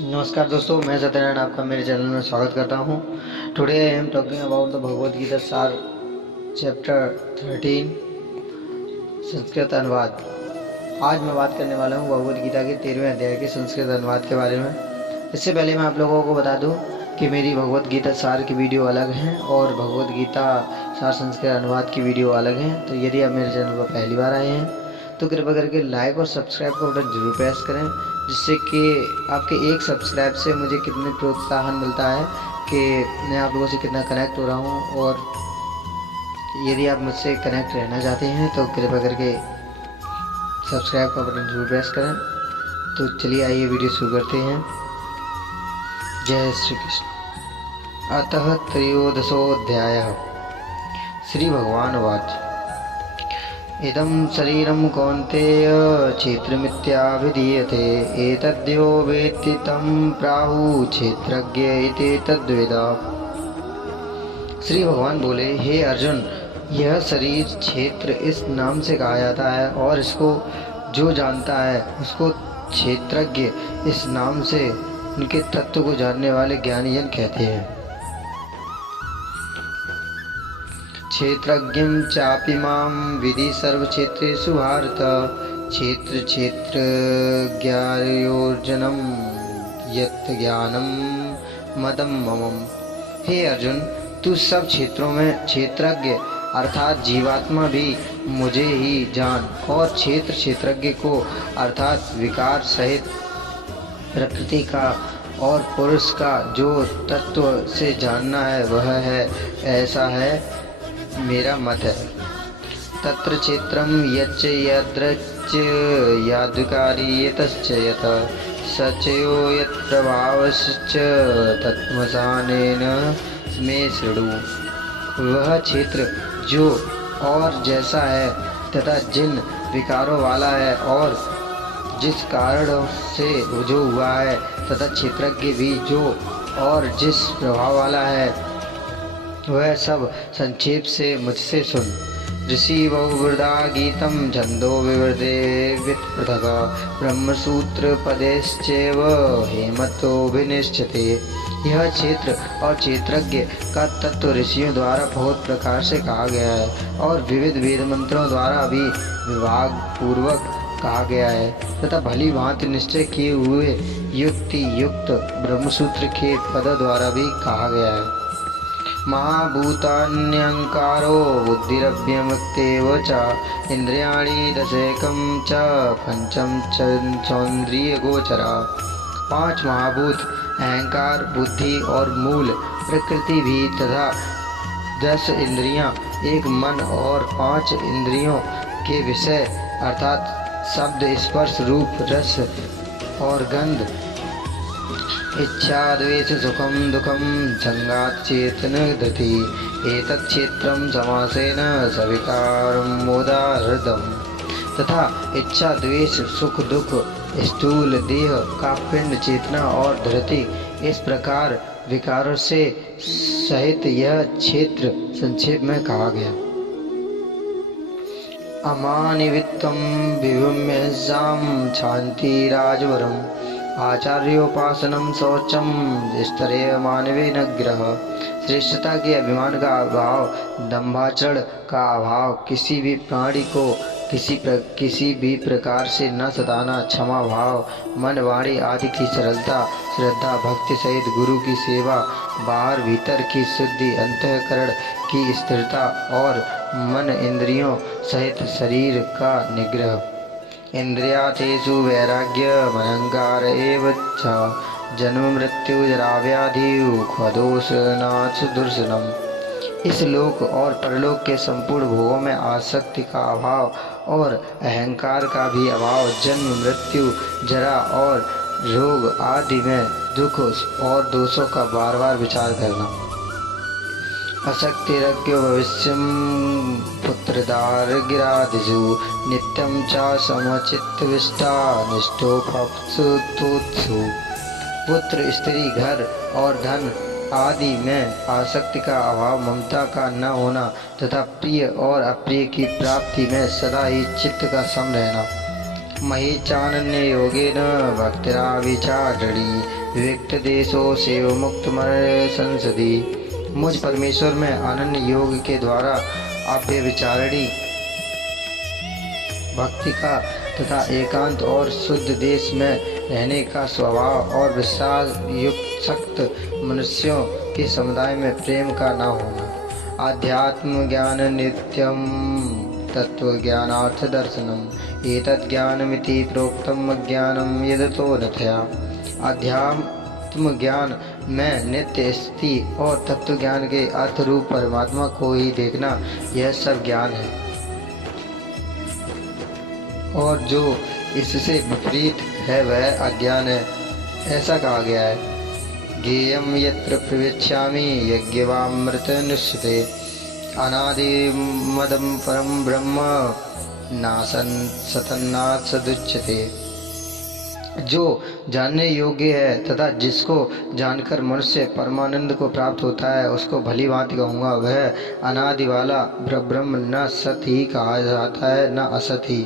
नमस्कार दोस्तों, मैं सत्यनारायण आपका मेरे चैनल में स्वागत करता हूँ। Today I am talking about the Bhagavad Gita सार चैप्टर 13 संस्कृत अनुवाद। आज मैं बात करने वाला हूँ भगवद गीता के 13वें अध्याय के संस्कृत अनुवाद के बारे में। इससे पहले मैं आप लोगों को बता दूँ कि मेरी भगवद गीता सार की वीडियो अलग हैं और भगवद गीता सार संस्कृत अनुवाद की वीडियो अलग हैं। तो यदि आप मेरे चैनल पर पहली बार आए हैं तो कृपया करके लाइक और सब्सक्राइब का बटन जरूर प्रेस करें, जिससे कि आपके एक सब्सक्राइब से मुझे कितने प्रोत्साहन मिलता है कि मैं आप लोगों से कितना कनेक्ट हो रहा हूँ। और यदि आप मुझसे कनेक्ट रहना चाहते हैं तो कृपया करके सब्सक्राइब का बटन जरूर प्रेस करें। तो चलिए आइए वीडियो शुरू करते हैं। जय श्री कृष्ण। अतः त्रयोदशोऽध्यायः। श्री भगवान वाच इदं शरीरं कौन्तेय क्षेत्रमित्याभिधीयते एतद्यो वेत्ति तं प्राहुः क्षेत्रज्ञ इति तद्वेदा। श्री भगवान बोले, हे अर्जुन, यह शरीर क्षेत्र इस नाम से कहा जाता है और इसको जो जानता है उसको क्षेत्रज्ञ इस नाम से उनके तत्व को जानने वाले ज्ञानीजन कहते हैं। क्षेत्रज्ञं चापि मां विधि सर्वक्षेत्रेषु भारत क्षेत्र ज्ञायोर्जनं यत् ज्ञानं मदं ममम्। हे अर्जुन, तू सब क्षेत्रों में क्षेत्रज्ञ अर्थात जीवात्मा भी मुझे ही जान, और क्षेत्रज्ञ को अर्थात विकार सहित प्रकृति का और पुरुष का जो तत्व से जानना है वह है, ऐसा है मेरा मत है। तत्र क्षेत्रं यच्च यद्रच्च यादृकारी यतश्च यत सचयो यत्प्रभावश्च तत्मसानेन मे शृणु। वह क्षेत्र जो और जैसा है तथा जिन विकारों वाला है और जिस कारण से जो हुआ है, तथा क्षेत्रज्ञ भी जो और जिस प्रभाव वाला है, वह सब संक्षेप से मुझसे सुन। ऋषि बहुवृदा गीतम छंदो विवृदे वित्पृथक ब्रह्मसूत्र पदेश्चैव हेमतोभिनिश्चिते। यह क्षेत्र और क्षेत्रज्ञ का तत्व ऋषियों द्वारा बहुत प्रकार से कहा गया है और विविध वेद मंत्रों द्वारा भी विभाग पूर्वक कहा गया है, तथा भली भांति निश्चय किए हुए युक्ति युक्त ब्रह्मसूत्र के पद द्वारा भी कहा गया है। महाभूतान्यहंकारो बुद्धिरव्यक्तेव च इंद्रियाणि दशैकं च पंचम चौन्द्रियगोचरा। पांच महाभूत अहंकार, बुद्धि और मूल प्रकृति भी तथा 10 इंद्रियां, एक मन और 5 इंद्रियों के विषय अर्थात शब्द, स्पर्श, रूप, रस और गंध, इच्छा, द्वेष, सुखम दुखम, संगात, चेतन, धृति, एतत् क्षेत्रं समासेन सविकारमुदाहृतम्। तथा इच्छा, द्वेष, सुख, दुख, स्थूल देह का पिंड, चेतना और धृति, इस प्रकार विकारों से सहित यह क्षेत्र संक्षेप में कहा गया। अमानिवित्तं विभुम्यसां शांति राजवरम् आचार्योपासनम शौचम स्तरेय मानवे नग्रह। श्रेष्ठता के अभिमान का अभाव, दंभाचरण का अभाव, किसी भी प्राणी को किसी भी प्रकार से न सताना, क्षमा भाव, मन वाणी आदि की सरलता, श्रद्धा भक्ति सहित गुरु की सेवा, बाहर भीतर की शुद्धि, अंतःकरण की स्थिरता और मन इंद्रियों सहित शरीर का निग्रह। इंद्रियार्थेषु वैराग्य मनंकार एव च जन्म मृत्यु जरा व्याधि खदोष नाच दुर्शनम। इस लोक और परलोक के संपूर्ण भोगों में आसक्ति का अभाव और अहंकार का भी अभाव, जन्म मृत्यु जरा और रोग आदि में दुख और दोषों का बार बार विचार करना। अशक्तिरज्ञो भविष्यं पुत्रदारगिरादिषु नित्यं च समचित्तविष्टा निष्ठो भक्तोत्सु। पुत्र, स्त्री, घर और धन आदि में आसक्ति का अभाव, ममता का न होना तथा प्रिय और अप्रिय की प्राप्ति में सदा ही चित्त का सम रहना। मही चानन्य योगेन भक्तिरा विचारणी विविक्त देशों से मुक्त मर संसदी। मुझ परमेश्वर में अनन्य योग के द्वारा अव्यभिचारिणी भक्ति का तथा एकांत और शुद्ध देश में रहने का स्वभाव और विश्वास युक्त सख्त मनुष्यों के समुदाय में प्रेम का न होना। आध्यात्म ज्ञान नित्यम तत्व ज्ञानार्थ दर्शनम एतत् ज्ञानमिति प्रोक्तम ज्ञानम यदतो नथया। अध्यात्म ज्ञान में नित्य स्थिति और तत्व ज्ञान के अर्थ रूप परमात्मा को ही देखना, यह सब ज्ञान है। और जो इससे विपरीत है वह अज्ञान है, ऐसा कहा गया है। ज्ञेयं यत्र प्रविश्यामि यज्ञवामृत निश्चिते अनादि मदं परम ब्रह्म नासन सतन्नाथ सदुच्यते। जो जानने योग्य है तथा जिसको जानकर मनुष्य परमानंद को प्राप्त होता है, उसको भली भांति कहूँगा। वह अनादि वाला ब्रह्म न सत ही कहा जाता है न असत ही।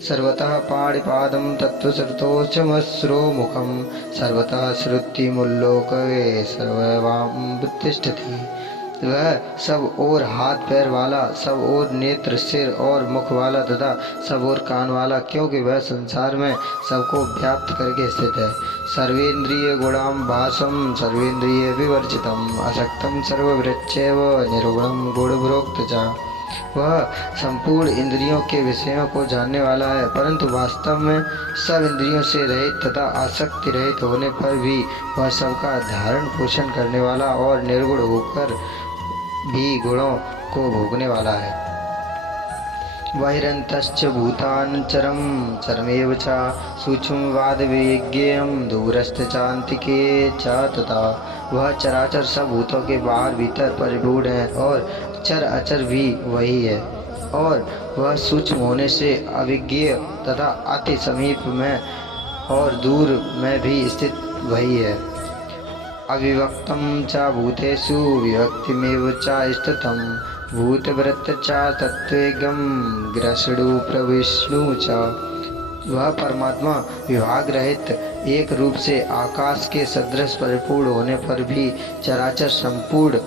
सर्वतः पाणिपादं तत्त्वश्रुतोचमस्रो मुखम सर्वतः श्रुतिमुल्लोके सर्ववां तिष्ठति। वह सब और हाथ पैर वाला, सब और नेत्र सिर और मुख वाला तथा सब और कान वाला, क्योंकि वह संसार में सबको व्याप्त करके स्थित है। सर्वेन्द्रिय गुणाम भासम सर्वेन्द्रिय विवर्जितम असक्तम सर्ववृक्षैव निर्गुणम गुणभोक्त च। वह संपूर्ण इंद्रियों के विषयों को जानने वाला है, परंतु वास्तव में सब इंद्रियों से रहित तथा आसक्ति रहित होने पर भी वह सबका धारण पोषण करने वाला और निर्गुण होकर भी गुणों को भोगने वाला है। बहिरन्तश्च भूतान् चरम चरमेव च सूक्ष्मवाद विज्ञेयं दूरस्थ चान्तिके च तथा। वह चराचर सब भूतों के बाहर भीतर परिपूर्ण है और चर अचर भी वही है, और वह सूक्ष्म होने से अविज्ञेय तथा अति समीप में और दूर में भी स्थित वही है। अविभक्तं च भूतेषु विभक्तिमेव च स्थितं भूतवृत्त च तत्त्वज्ञं ग्रसणु प्रविष्णु च। वह परमात्मा विभाग रहित एक रूप से आकाश के सदृश परिपूर्ण होने पर भी चराचर संपूर्ण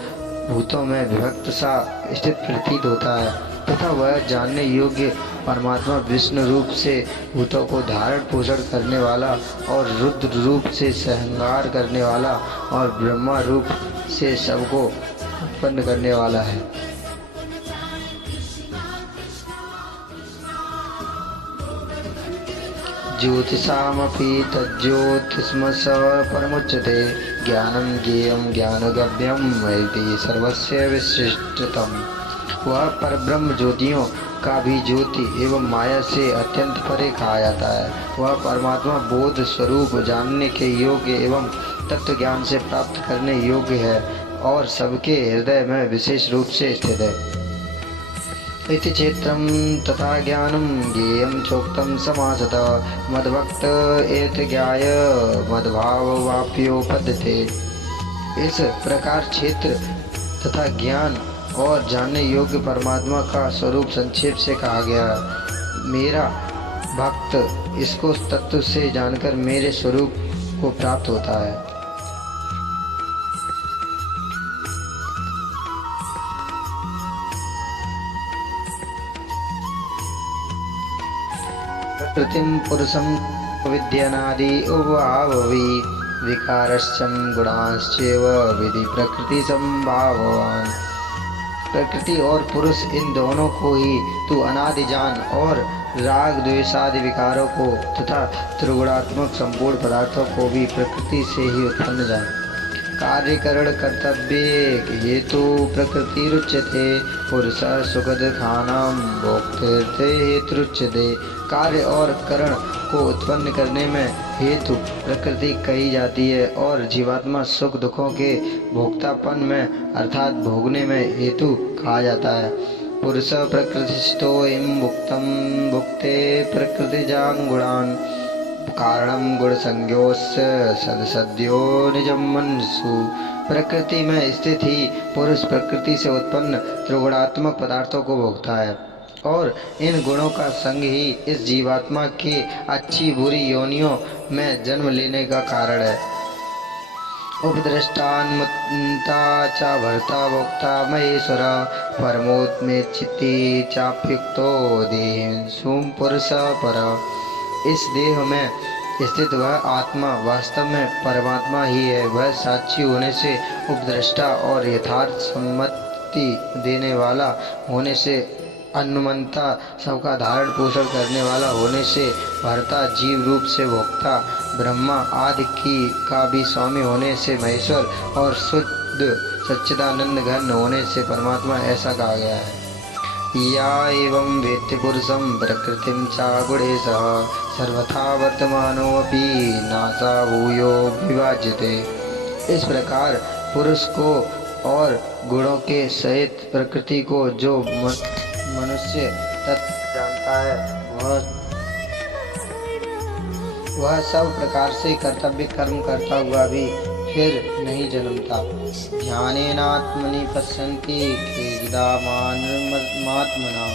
भूतों में विभक्त सा स्थित प्रतीत होता है, तथा वह जानने योग्य परमात्मा विष्णु रूप से भूतों को धारण पोषण करने वाला और रुद्र रूप से संहार करने वाला और ब्रह्मा रूप से सबको उत्पन्न करने वाला है। ज्योतिषामपि तज्ज्योतिष्मस परमुच्यते ज्ञानं ज्ञेयं ज्ञानगम्यं इति सर्वस्य विशिष्टतम। वह परब्रह्म ज्योतियों का भी ज्योति एवं माया से अत्यंत परे कहा जाता है। वह परमात्मा बोध स्वरूप जानने के योग्य एवं तत्व ज्ञान से प्राप्त करने योग्य है और सबके हृदय में विशेष रूप से स्थित है। इति क्षेत्रं तथा ज्ञानं ज्ञेयं चोक्तं समासतः मद्भक्त एतज्ञाय मद्भाववाप्योपद्यते। इस प्रकार क्षेत्र तथा ज्ञान और जानने योग्य परमात्मा का स्वरूप संक्षेप से कहा गया। मेरा भक्त इसको तत्व से जानकर मेरे स्वरूप को प्राप्त होता है। प्रकृतिं पुरुषं विद्यनादि उभाववी विकारश्चं गुणांश्चैव विधि प्रकृति संभाववान्। प्रकृति और पुरुष इन दोनों को ही तू अनादि जान और राग द्वेषादि विकारों को तथा त्रिगुणात्मक संपूर्ण पदार्थों को भी प्रकृति से ही उत्पन्न जान। कार्यकरण कर्तव्य हेतु प्रकृति रुच्यते पुरुष सुखद खानाम भोक्ते हेतुच्यते। कार्य और करण को उत्पन्न करने में हेतु प्रकृति कही जाती है और जीवात्मा सुख दुखों के भोक्तापन में अर्थात भोगने में हेतु कहा जाता है। पुरुष प्रकृतिस्थो इम भुक्तम भुक्ते प्रकृतिजां गुणान् कारणम गुण संज्ञोस्य सदसद्यो निजम मनसु। प्रकृति में स्थित ही पुरुष प्रकृति से उत्पन्न त्रिगुणात्मक पदार्थों को भोगता है और इन गुणों का संग ही इस जीवात्मा के अच्छी बुरी योनियों में जन्म लेने का कारण है। उपद्रष्टान्मत्ता च भर्ता भोक्ता महेश्वर परमोत्मे चित्ते चाप्युक्तो देहेषु पुरुष पर। इस देह में स्थित वह आत्मा वास्तव में परमात्मा ही है। वह साक्षी होने से, उपद्रष्टा और यथार्थ सम्मति देने वाला होने से, अनुमंता सबका धारण पोषण करने वाला होने से, भर्ता जीव रूप से भोक्ता ब्रह्मा आदि की का भी स्वामी होने से महेश्वर और शुद्ध सच्चिदानंद घन होने से परमात्मा ऐसा कहा गया है। या एवं वेत्ति पुरुषं प्रकृतिं च गुणेशः सर्वथा वर्तमानोऽपि नासा भूयो विभाज्यते। इस प्रकार पुरुष को और गुणों के सहित प्रकृति को जो मनुष्य तत्व जानता है, वह सब प्रकार से कर्तव्य कर्म करता हुआ भी फिर नहीं जन्मता। ध्यानेनात्मनि पश्यन्ति केचिदात्मना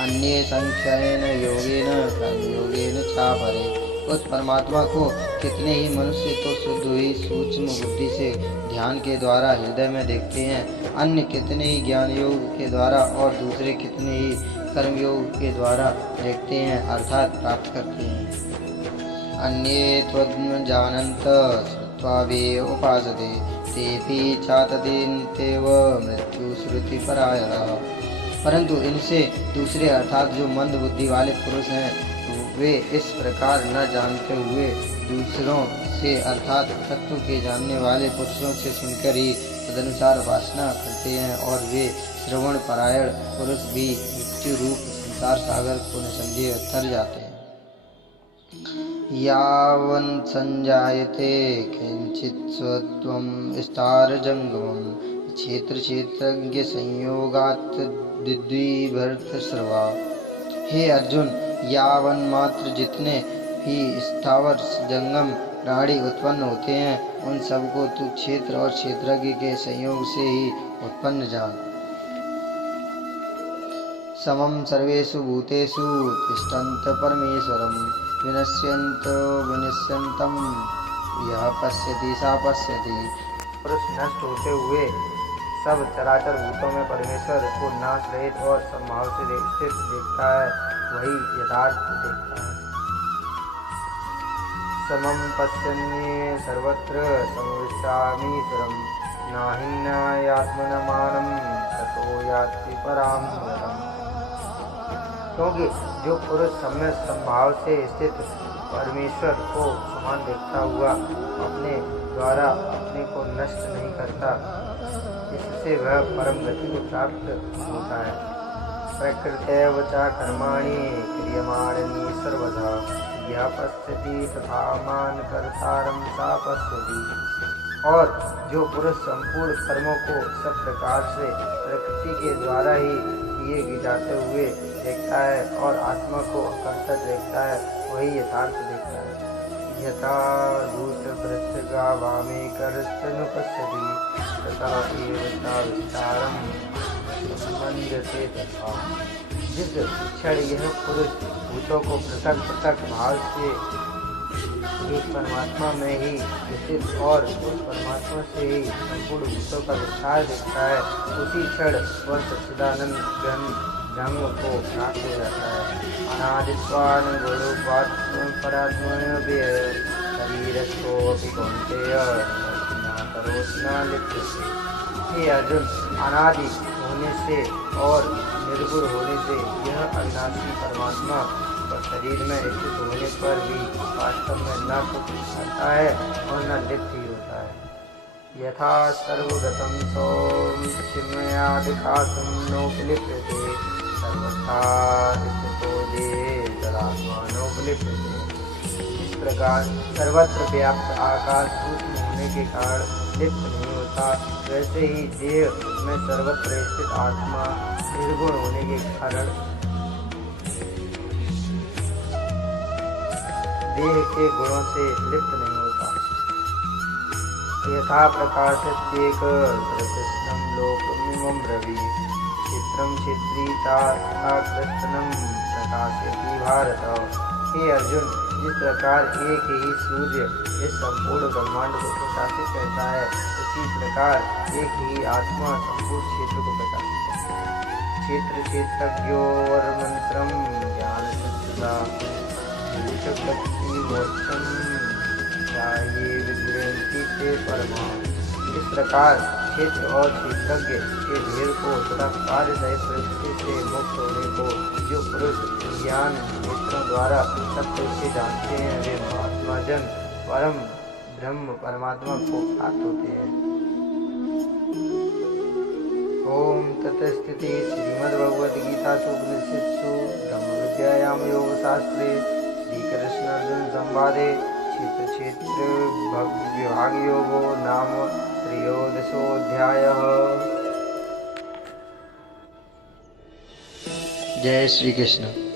अन्ये संख्येन योगेन कर्मयोगेन चापरे। उस परमात्मा को कितने ही मनुष्य तो शुद्ध हुई सूक्ष्म बुद्धि से ध्यान के द्वारा हृदय में देखते हैं, अन्य कितने ही ज्ञान योग के द्वारा और दूसरे कितने ही कर्मयोग के द्वारा देखते हैं अर्थात प्राप्त करते हैं। अन्ये त्वं जानन्त श्रुत्वापि उपासते तेऽपि चाततेनैव मृत्युश्रुतिपरायणः। परंतु इनसे दूसरे अर्थात जो मंद बुद्धि वाले पुरुष हैं, वे इस प्रकार न जानते हुए दूसरों से अर्थात तत्व के जानने वाले पुरुषों से सुनकर ही तदनुसार उपासना करते हैं, और वे श्रवण परायण पुरुष भी मृत्यु रूप संसार सागर को निसंदेह तर जाते हैं। यावन् संजायते किंचित् स्वत्वं विस्तारजंगमं क्षेत्र क्षेत्रज्ञ संयोगात् द्विभर्त सर्वा। हे अर्जुन, यावन मात्र जितने भी स्थावर जंगम प्राणी उत्पन्न होते हैं, उन सबको तू क्षेत्र और क्षेत्रज्ञ के संयोग से ही उत्पन्न जान। समं सर्वेषु भूतेषु तिष्ठन्त परमेश्वरं विनश्यन्तं यः पश्यति सा पश्यति। पुरुष नष्ट होते हुए सब चराचर भूतों में परमेश्वर को नाश रहित और समभाव से स्थित देखता है, वही यथार्थ देखता है। समं पश्यन्ये सर्वत्र समविश्रामीश्वरं नाहिन्यात्मनमानं ततो याति परां गतिम्। क्योंकि जो पुरुष सम्यक समभाव से स्थित परमेश्वर को समान देखता हुआ अपने द्वारा अपने को नष्ट नहीं करता, इससे वह परम गति को प्राप्त होता है। प्रकृतेव च कर्माणि क्रियमाणानि सर्वदा यः पश्यति तथा मान कर्तारं स पश्यति। और जो पुरुष संपूर्ण कर्मों को सब प्रकार से प्रकृति के द्वारा ही किए जाते हुए देखता है और आत्मा को कर्ता देखता है, वही यथार्थ देखता है। यथा भूतभृत्सगा वामे करस्तनुपश्यति तथा एव विस्तारं सम्मन्यते तथा। जिस क्षण यह पुरुष भूतों को पृथक पृथक भाव से एक परमात्मा में ही स्थित और उस परमात्मा से ही संपूर्ण भूतों का विस्तार देखता है, उसी क्षण वह सच्चिदानंद जन्म को प्राप्त हो जाता है। अनादित्वान् गुणोपात् परात्मन्यः शरीरस्थोऽपि कौन्तेय न करोति न लिप्यते। हे अर्जुन, अनादि होने से और निर्गुण होने से यह अविनाशी परमात्मा और शरीर में स्थित होने पर भी वास्तव में न कुछ करता है और न लिप्त ही होता है। यथा सर्वगतं सौम्यमयादिखातुं नोपलिप्यते सर्वथा स्थितो देहात्मा नोपलिप्यते। इस प्रकार सर्वत्र व्याप्त आकाश सूक्ष्म होने के कारण लिप्त नहीं होता, वैसे ही देह में सर्वत्र स्थित आत्मा निर्गुण होने के कारण देह के गुणों से लिप्त नहीं होता। यथा प्रकाशित एक प्रतिष्ठम लोकमिमं रवि क्षेत्र क्षेत्रम क्षेत्रीता कृष्णम प्रकाशयति भारत। हे अर्जुन, जिस प्रकार एक ही सूर्य इस संपूर्ण ब्रह्मांड को प्रकाशित करता है, उसी प्रकार एक ही आत्मा संपूर्ण क्षेत्र को प्रकाशित करता है। क्षेत्र क्षेत्रज्ञोर मंत्रम ज्ञान चक्षुषा मोक्षम चाहिए विद्रेंति ते परमा। इस प्रकार क्षेत्र और क्षेत्रज्ञ के भेद को तथा कार्य सहित प्रवृत्ति से मुक्त होने को जो पुरुष ज्ञान नेत्रों द्वारा सत्य से जानते हैं, वे महात्मा जन परम ब्रह्म परमात्मा को प्राप्त होते हैं। ओम तत्स्थिति श्रीमद्भगवद्गीतासु उपनिषत्सु ब्रह्म विद्यायां योगशास्त्रे श्रीकृष्ण अर्जुन संवादे क्षेत्र क्षेत्र विभाग योगो नाम त्रयोदशोऽध्यायः। जय श्री कृष्ण।